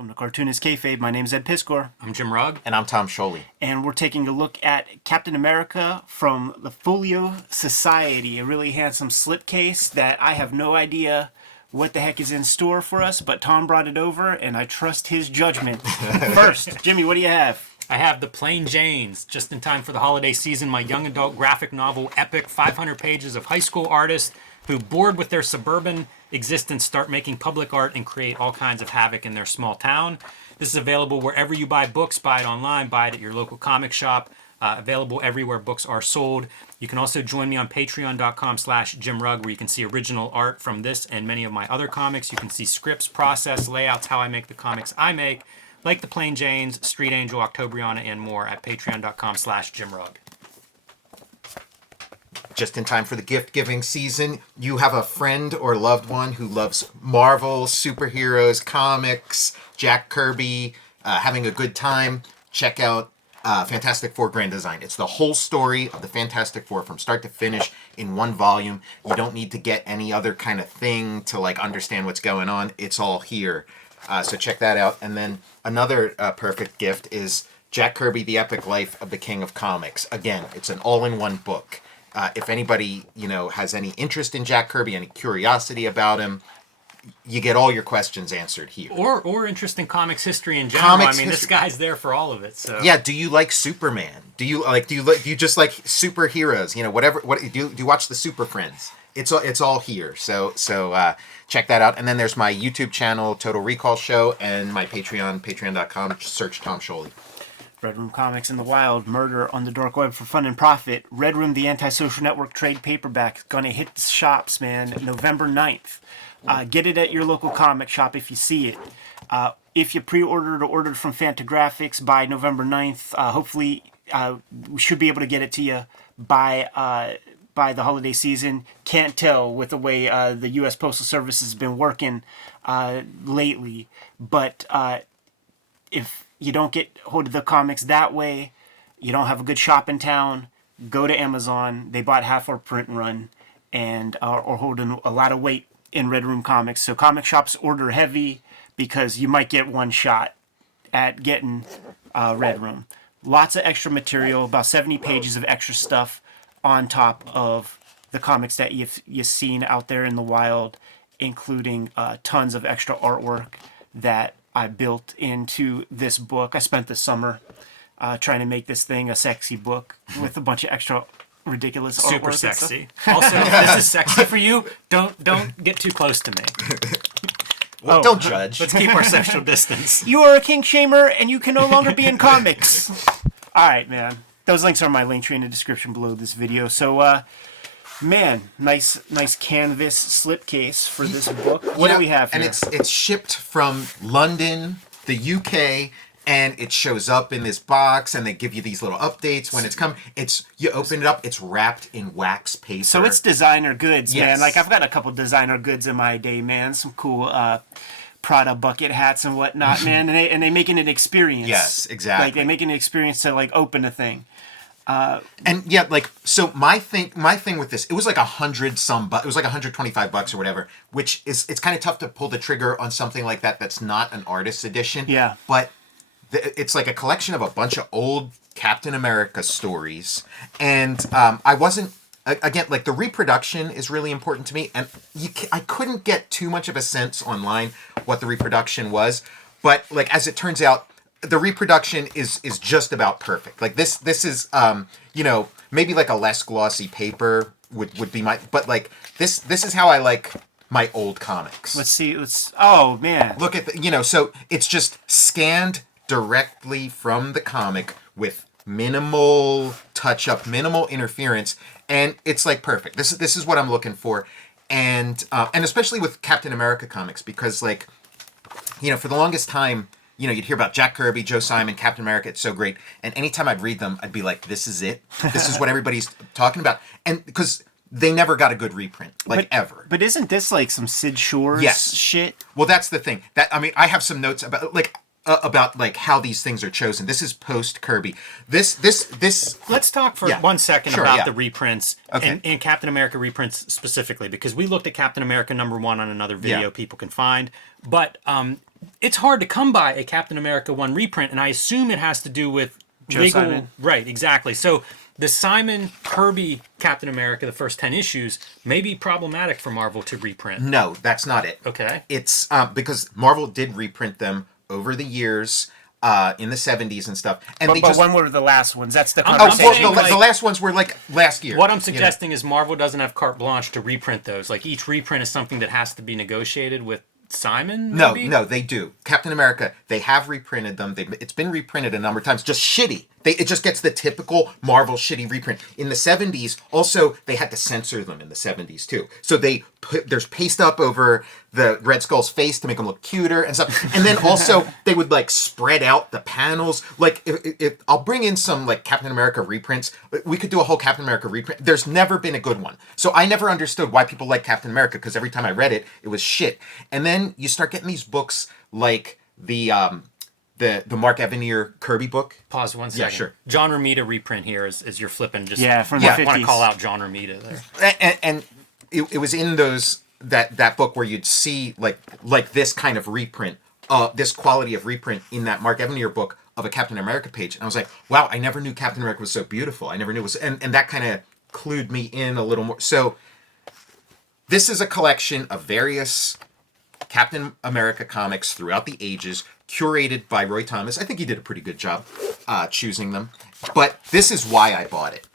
Welcome to Cartoonist Kayfabe. My name is Ed Piskor. I'm Jim Rugg. And I'm Tom Scholey. And we're taking a look at Captain America from the Folio Society, a really handsome slipcase that I have no idea what the heck is in store for us, but Tom brought it over, and I trust his judgment. First, Jimmy, what do you have? I have The Plain Janes, just in time for the holiday season, my young adult graphic novel epic, 500 pages of high school artists who, bored with their suburban existence, start making public art and create all kinds of havoc in their small town. This is available wherever you buy books. Buy it online, buy it at your local comic shop. Available everywhere books are sold. You can also join me on patreon.com/JimRugg, where you can see original art from this and many of my other comics. You can see scripts, process, layouts, how I make the comics I make, like The Plain Janes, Street Angel, Octobriana, and more at patreon.com/JimRugg. Just in time for the gift-giving season, you have a friend or loved one who loves Marvel, superheroes, comics, Jack Kirby, having a good time, check out Fantastic Four Grand Design. It's the whole story of the Fantastic Four from start to finish in one volume. You don't need to get any other kind of thing to understand what's going on. It's all here. So check that out. And then another perfect gift is Jack Kirby, The Epic Life of the King of Comics. Again, it's an all-in-one book. If anybody, has any interest in Jack Kirby, any curiosity about him, you get all your questions answered here. Or interest in comics history in general. This guy's there for all of it. So yeah, do you like Superman? Do you just like superheroes? Do you watch the Super Friends? It's all here. So check that out. And then there's my YouTube channel, Total Recall Show, and my Patreon, patreon.com. Search Tom Scholey. Red Room Comics in the Wild, Murder on the Dark Web for Fun and Profit. Red Room, the Antisocial Network trade paperback, gonna hit the shops, man, November 9th. Get it at your local comic shop if you see it. If you pre-ordered or ordered from Fantagraphics by November 9th, hopefully we should be able to get it to you by the holiday season. Can't tell with the way the U.S. Postal Service has been working lately, but if you don't get hold of the comics that way, you don't have a good shop in town, go to Amazon. They bought half our print run and are holding a lot of weight in Red Room Comics. So comic shops order heavy because you might get one shot at getting Red Room. Lots of extra material, about 70 pages of extra stuff on top of the comics that you've seen out there in the wild, including tons of extra artwork that I built into this book. I spent the summer trying to make this thing a sexy book with a bunch of extra ridiculous artwork. Super sexy. Also, if this is sexy for you, don't get too close to me. Well, don't judge. Let's keep our social distance. You are a kink shamer, and you can no longer be in comics. All right, man. Those links are in my link tree in the description below this video. So, man, nice canvas slipcase for this book. What do we have here? And it's shipped from London, the UK, and it shows up in this box, and they give you these little updates when it's come. You open it up, it's wrapped in wax paper. So it's designer goods, yes. Man. I've got a couple designer goods in my day, man. Some cool Prada bucket hats and whatnot, man. And they make it an experience. Yes, exactly. They make it an experience to open a thing. And yeah, so my thing with this, it was like it was like $125 or whatever, which it's kind of tough to pull the trigger on something like that that's not an artist's edition. Yeah. But it's like a collection of a bunch of old Captain America stories, and I wasn't. Again, the reproduction is really important to me, and I couldn't get too much of a sense online what the reproduction was, but as it turns out, the reproduction is just about perfect. This is maybe a less glossy paper would be but this is how I like my old comics. Let's see. Oh man. Look at so it's just scanned directly from the comic with minimal touch up, minimal interference, and it's perfect. This is what I'm looking for, and especially with Captain America comics, because for the longest time, you'd hear about Jack Kirby, Joe Simon, Captain America, it's so great. And anytime I'd read them, I'd be like, this is it. This is what everybody's talking about. And because they never got a good reprint, ever. But isn't this some Sid Shores shit? Well, that's the thing. I have some notes about how these things are chosen. This is post Kirby. This. Let's talk for 1 second about the reprints, okay. and Captain America reprints specifically, because we looked at Captain America #1 on another video people can find. But it's hard to come by a Captain America 1 reprint, and I assume it has to do with Joe legal. Simon. Right, exactly. So the Simon Kirby Captain America, the first 10 issues, may be problematic for Marvel to reprint. No, that's not it. Okay. It's because Marvel did reprint them over the years in the 70s and stuff. And But when were the last ones? That's the I'm conversation. saying, the last ones were like last year. What I'm suggesting is Marvel doesn't have carte blanche to reprint those. Like each reprint is something that has to be negotiated with Simon. Maybe? No, they do. Captain America, they have reprinted them. It's been reprinted a number of times. Just shitty. It just gets the typical Marvel shitty reprint. In the 70s, also, they had to censor them in the 70s, too. So there's paste up over the Red Skull's face to make him look cuter and stuff. And then also, they would, like, spread out the panels. Like, if I'll bring in some, like, Captain America reprints. We could do a whole Captain America reprint. There's never been a good one. So I never understood why people like Captain America, because every time I read it, it was shit. And then you start getting these books like the Mark Evanier Kirby book. Pause 1 second. Yeah, sure. John Romita reprint here as you're flipping. Just from the I want 50s. to call out John Romita there. And it was in that book where you'd see like this kind of reprint, this quality of reprint in that Mark Evanier book of a Captain America page. And I was like, wow, I never knew Captain America was so beautiful. I never knew it was, and that kind of clued me in a little more. So this is a collection of various Captain America comics throughout the ages, curated by Roy Thomas. I think he did a pretty good job choosing them. But this is why I bought it.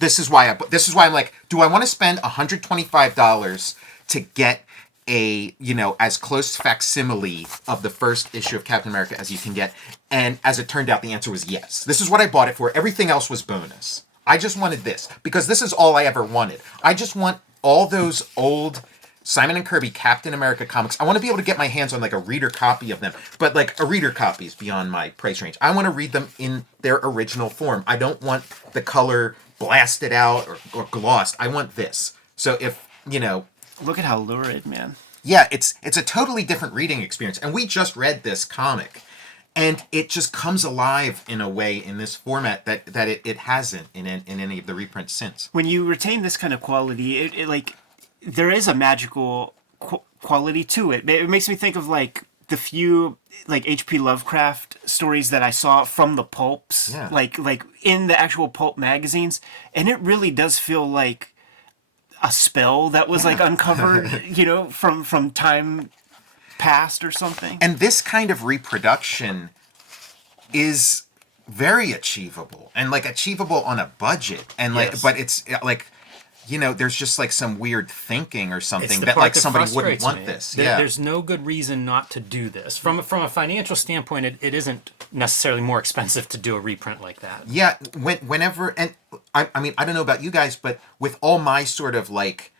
This is why I'm like, do I want to spend $125 to get a, as close facsimile of the first issue of Captain America as you can get? And as it turned out, the answer was yes. This is what I bought it for. Everything else was bonus. I just wanted this because this is all I ever wanted. I just want all those old Simon and Kirby Captain America comics. I want to be able to get my hands on like a reader copy of them, but like a reader copy is beyond my price range. I want to read them in their original form. I don't want the color blasted out or glossed. I want this. So if, Look at how lurid, man. yeah, it's a totally different reading experience. And we just read this comic and it just comes alive in a way in this format that it hasn't in any of the reprints since. When you retain this kind of quality, it like there is a magical quality to it. It makes me think of like the few like H.P. Lovecraft stories that I saw from the pulps, Yeah. like in the actual pulp magazines, and it really does feel like a spell that was like uncovered, from time past or something. And this kind of reproduction is very achievable and like achievable on a budget. And like, Yes. but it's like, there's just like some weird thinking or It's something the that part like somebody wouldn't frustrates want me. this. Yeah. Yeah. There's no good reason not to do this. From a financial standpoint, it isn't necessarily more expensive to do a reprint like that. Yeah, whenever, and I mean, I don't know about you guys, but with all my sort of like,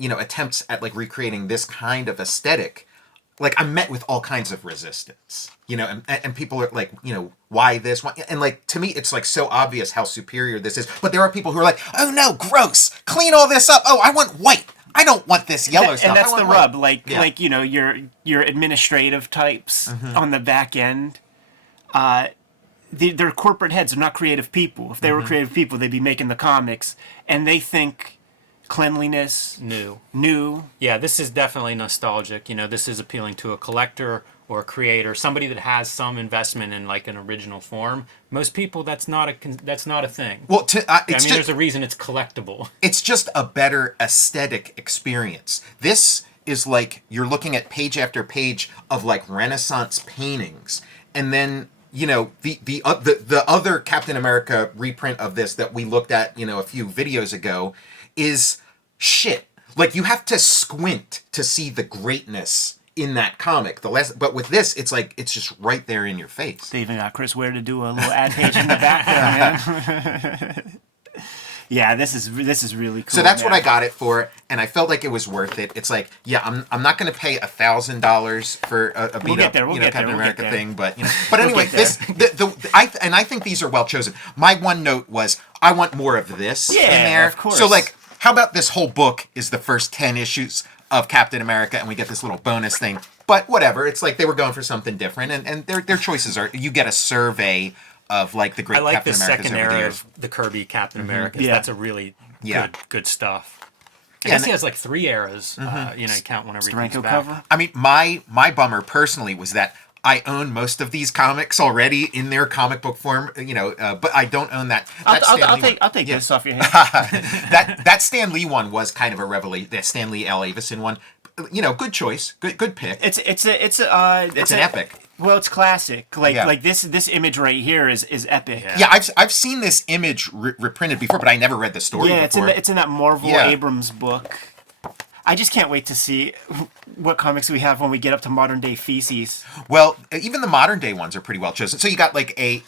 attempts at like recreating this kind of aesthetic, like I'm met with all kinds of resistance, and people are like, why this? Why? And like, to me, it's like so obvious how superior this is. But there are people who are like, oh no, gross, clean all this up. Oh, I want white. I don't want this yellow stuff. And that's I want the white. rub, Yeah. your administrative types on the back end. They're corporate heads. They're not creative people. If they were creative people, they'd be making the comics, and they think cleanliness, new. Yeah, this is definitely nostalgic. This is appealing to a collector or a creator, somebody that has some investment in like an original form. Most people, that's not a thing. Well, There's a reason it's collectible. it's just a better aesthetic experience. This is like you're looking at page after page of like Renaissance paintings, and then the other Captain America reprint of this that we looked at a few videos ago is shit. Like you have to squint to see the greatness in that comic. But with this, it's like it's just right there in your face. They even got Chris Ware to do a little ad page in the back there, man. Yeah, this is really cool. So that's man. what I got it for, and I felt like it was worth it. It's like, yeah, I'm not going to pay $1,000 for a beat up Captain America thing, but but anyway, I think these are well chosen. My one note was I want more of this in there. Of course. So like, how about this whole book is the first 10 issues of Captain America, and we get this little bonus thing. But whatever, it's like they were going for something different, and their choices are you get a survey of like the great I like Captain the Americas second over the era years. of the Kirby Captain Americas. Yeah. That's a really good stuff. I guess he has like 3 eras. You count whenever he comes Steranko back. cover. I mean, my bummer personally was that I own most of these comics already in their comic book form, but I don't own that. I'll take this off your hand. that Stan Lee one was kind of a revelation. That Stan Lee L. Avison one, good choice, good pick. It's an epic. Well, it's classic. Like this image right here is epic. Yeah, I've seen this image reprinted before, but I never read the story before. It's in that Marvel Abrams book. I just can't wait to see what comics we have when we get up to modern day feces. Well, even the modern day ones are pretty well chosen. So you got like a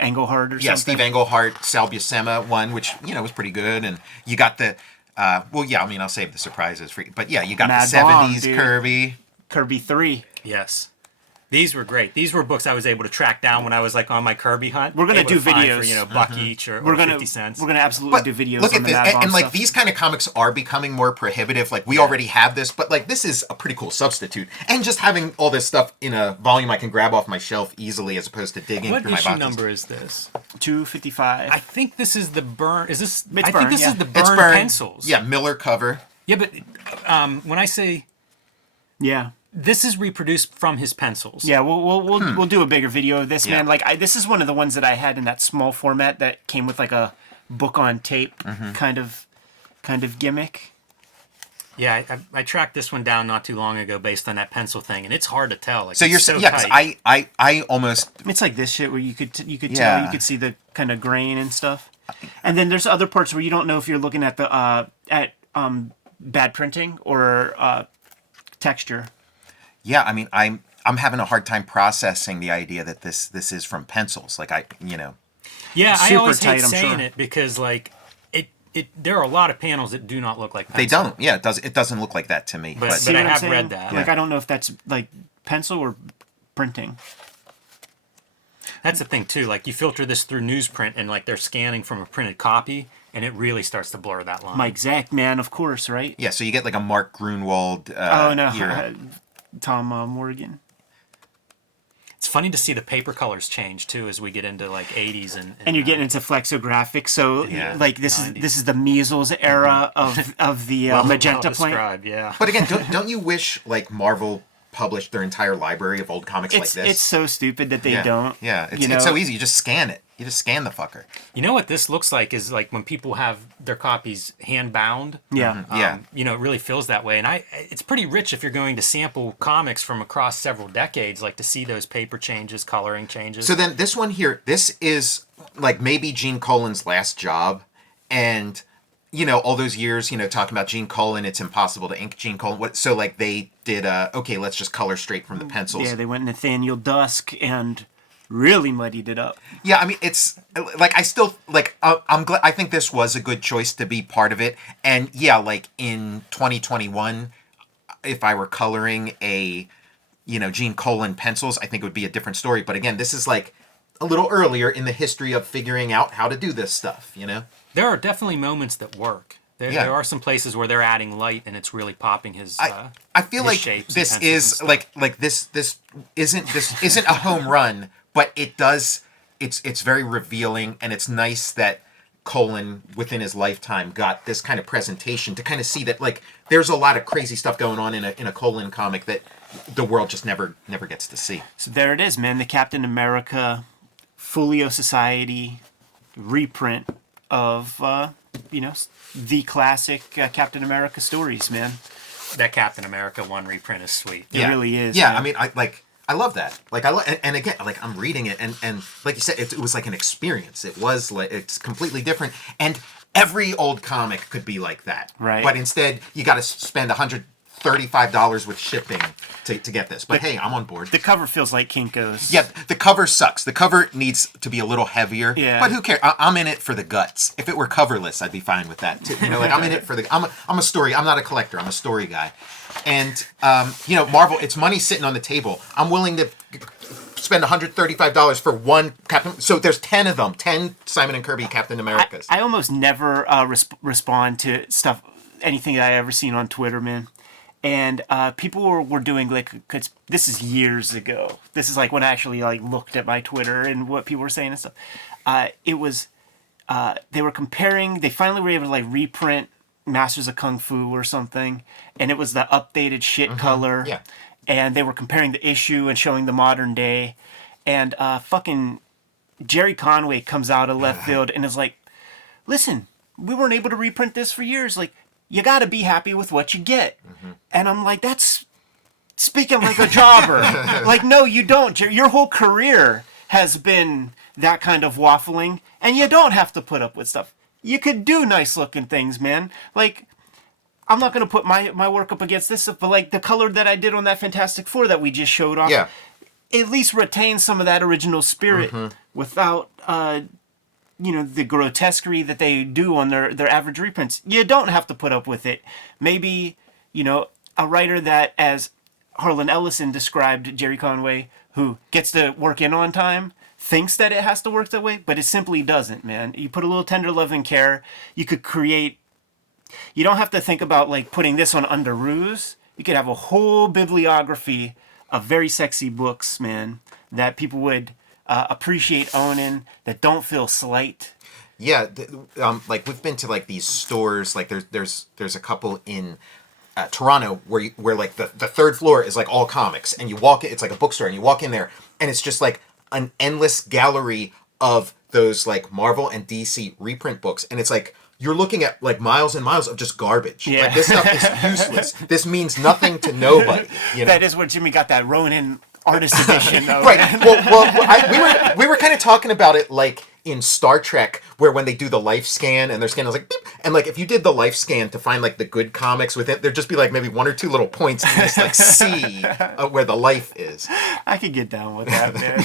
Englehart or something. Steve Englehart, Sal Buscema one, which was pretty good, and you got the I'll save the surprises for you. But yeah, you got Mad the Bomb, 70s dude. Kirby 3. Yes. These were great. These were books I was able to track down when I was like on my Kirby hunt. We're gonna Able do to find videos for $1 each or 50 cents. We're gonna absolutely But do videos. look on at the this, Mad Bomb and like stuff. these kind of comics are becoming more prohibitive. Like we already have this, but like this is a pretty cool substitute. And just having all this stuff in a volume I can grab off my shelf easily, as opposed to digging What through my issue boxes. number is this? 255. I think this is the burn. Is this? It's I burn, think this yeah. is the It's burn burned. pencils. Yeah, Miller cover. Yeah, but when I say Yeah. this is reproduced from his pencils. Yeah, we'll do a bigger video of this, Yeah. man. Like this is one of the ones that I had in that small format that came with like a book on tape kind of gimmick. Yeah, I tracked this one down not too long ago based on that pencil thing, and it's hard to tell. Like, So you're it's saying, because tight. I almost It's like this shit where you could tell, Yeah. you could see the kind of grain and stuff. And then there's other parts where you don't know if you're looking at the bad printing or texture. yeah. I mean, I'm having a hard time processing the idea that this is from pencils. Like Yeah, I Super always hate tight, I'm saying sure. it because like it there are a lot of panels that do not look like pencil. they don't. Yeah, it doesn't look like that to me. But- See I what I'm have saying? read that. Like Yeah. I don't know if that's like pencil or printing. That's the thing too. Like you filter this through newsprint, and like they're scanning from a printed copy, and it really starts to blur that line. My exact man, of course, right? Yeah, so you get like a Mark Grunwald. Oh no, era. Tom Morgan. It's funny to see the paper colors change too as we get into like 80s And you're getting into flexographics, so Yeah. like this 90s. is the measles era of the magenta plant. described, yeah. But again, don't you wish like Marvel published their entire library of old comics like It's this? so stupid that they yeah. don't. Yeah, you know? it's so easy. You just scan it. You just scan the fucker. You know what this looks like is like when people have their copies hand bound. Yeah. Yeah. It really feels that way, and it's pretty rich if you're going to sample comics from across several decades, like to see those paper changes, coloring changes. So then this one here, this is like maybe Gene Colan's last job, and all those years, talking about Gene Colan, it's impossible to ink Gene Colan. So like they did, okay, let's just color straight from the pencils. Yeah, they went Nathaniel Dusk and really muddied it up. Yeah, I mean, it's like I still like. I'm glad. I think this was a good choice to be part of it. And yeah, like in 2021, if I were coloring a, Gene Colan pencils, I think it would be a different story. But again, this is like a little earlier in the history of figuring out how to do this stuff. There are definitely moments that work. There, Yeah. there are some places where they're adding light and it's really popping his. I feel his like shapes and this pencils and is stuff. like this isn't a home run, but it does. It's very revealing, and it's nice that Colan within his lifetime got this kind of presentation to kind of see that like there's a lot of crazy stuff going on in a Colan comic that the world just never gets to see. So there it is, man. The Captain America Folio Society reprint of the classic Captain America stories, man. That Captain America one reprint is sweet. It really is. Yeah, man. I mean, I love that. Like and again, like I'm reading it, and like you said, it was like an experience. It was like it's completely different, and every old comic could be like that. Right. But instead, you got to spend $135 with shipping to get this. But hey, I'm on board. The cover feels like Kinko's. Yeah, the cover sucks. The cover needs to be a little heavier. Yeah. But who cares? I'm in it for the guts. If it were coverless, I'd be fine with that too. Like I'm in it for the. I'm a story. I'm not a collector. I'm a story guy. And Marvel, it's money sitting on the table. I'm willing to spend $135 for one Captain. So there's 10 of them. 10 Simon and Kirby Captain Americas. I almost never respond to stuff, anything that I ever seen on Twitter, man. And people were doing like, cause this is years ago. This is like when I actually like looked at my Twitter and what people were saying and stuff. It was they were comparing. They finally were able to like reprint Masters of Kung Fu or something, and it was the updated shit color. Yeah. And they were comparing the issue and showing the modern day. And fucking Jerry Conway comes out of left field and is like, listen, we weren't able to reprint this for years. Like, you got to be happy with what you get. And I'm like, that's speaking like a jobber. Like, no, you don't. Your whole career has been that kind of waffling, and you don't have to put up with stuff. You could do nice looking things, man. Like, I'm not going to put my work up against this stuff, but like the color that I did on that Fantastic Four that we just showed off, at least retain some of that original spirit without, the grotesquerie that they do on their average reprints. You don't have to put up with it. Maybe, a writer that, as Harlan Ellison described Jerry Conway, who gets to work in on time, thinks that it has to work that way, but it simply doesn't, man. You put a little tender love and care, you could create. You don't have to think about like putting this on under ruse. You could have a whole bibliography of very sexy books, man, that people would appreciate owning, that don't feel slight. Yeah, like we've been to like these stores. Like there's a couple in Toronto where like the third floor is like all comics, and you walk in, it's like a bookstore, and you walk in there, and it's just like an endless gallery of those like Marvel and DC reprint books, and it's like you're looking at like miles and miles of just garbage. Yeah. Like this stuff is useless. This means nothing to nobody. That is where Jimmy got that Ronin artist edition, though. Right. We were kind of talking about it like in Star Trek, where when they do the life scan and their scan is like beep, and like if you did the life scan to find like the good comics with it, there'd just be like maybe one or two little points in this like sea where the life is. I could get down with that, man.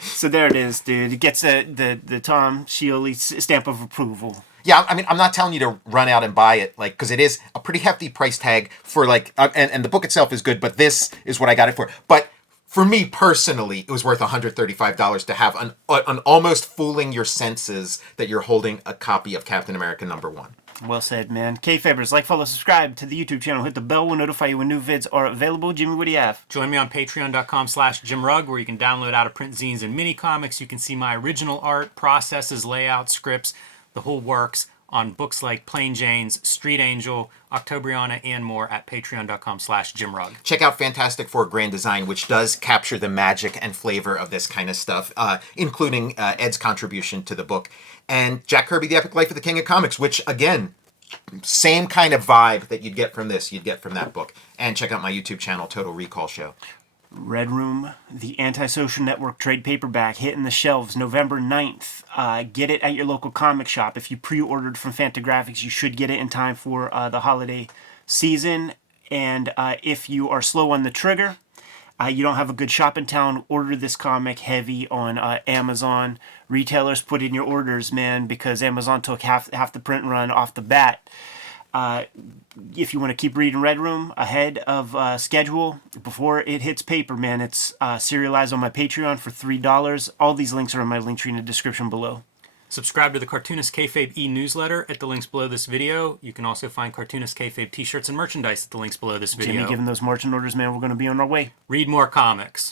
So there it is, dude. It gets the Tom Scioli stamp of approval. Yeah, I mean, I'm not telling you to run out and buy it, like, because it is a pretty hefty price tag for like, and the book itself is good, but this is what I got it for. But for me personally, it was worth $135 to have an almost fooling your senses that you're holding a copy of Captain America #1. Well said, man. Kayfabers, like, follow, subscribe to the YouTube channel. Hit the bell. We'll notify you when new vids are available. Jimmy, what do you have? Join me on patreon.com/JimRugg, where you can download out-of-print zines and mini comics. You can see my original art, processes, layouts, scripts, the whole works on books like Plain Jane's, Street Angel, Octobriana, and more at patreon.com/JimRugg. Check out Fantastic Four Grand Design, which does capture the magic and flavor of this kind of stuff, including Ed's contribution to the book. And Jack Kirby, The Epic Life of the King of Comics, which, again, same kind of vibe that you'd get from this, you'd get from that book. And check out my YouTube channel, Total Recall Show. Red Room, the Antisocial Network trade paperback, hitting the shelves November 9th. Get it at your local comic shop. If you pre-ordered from Fantagraphics, you should get it in time for the holiday season. And if you are slow on the trigger, you don't have a good shop in town, order this comic heavy on Amazon. Retailers, put in your orders, man, because Amazon took half the print run off the bat. If you want to keep reading Red Room ahead of schedule, before it hits paper, man, it's serialized on my Patreon for $3. All these links are in my link tree in the description below. Subscribe to the Cartoonist Kayfabe e-newsletter at the links below this video. You can also find Cartoonist Kayfabe t-shirts and merchandise at the links below this video. Jimmy, given those marching orders, man, we're going to be on our way. Read more comics.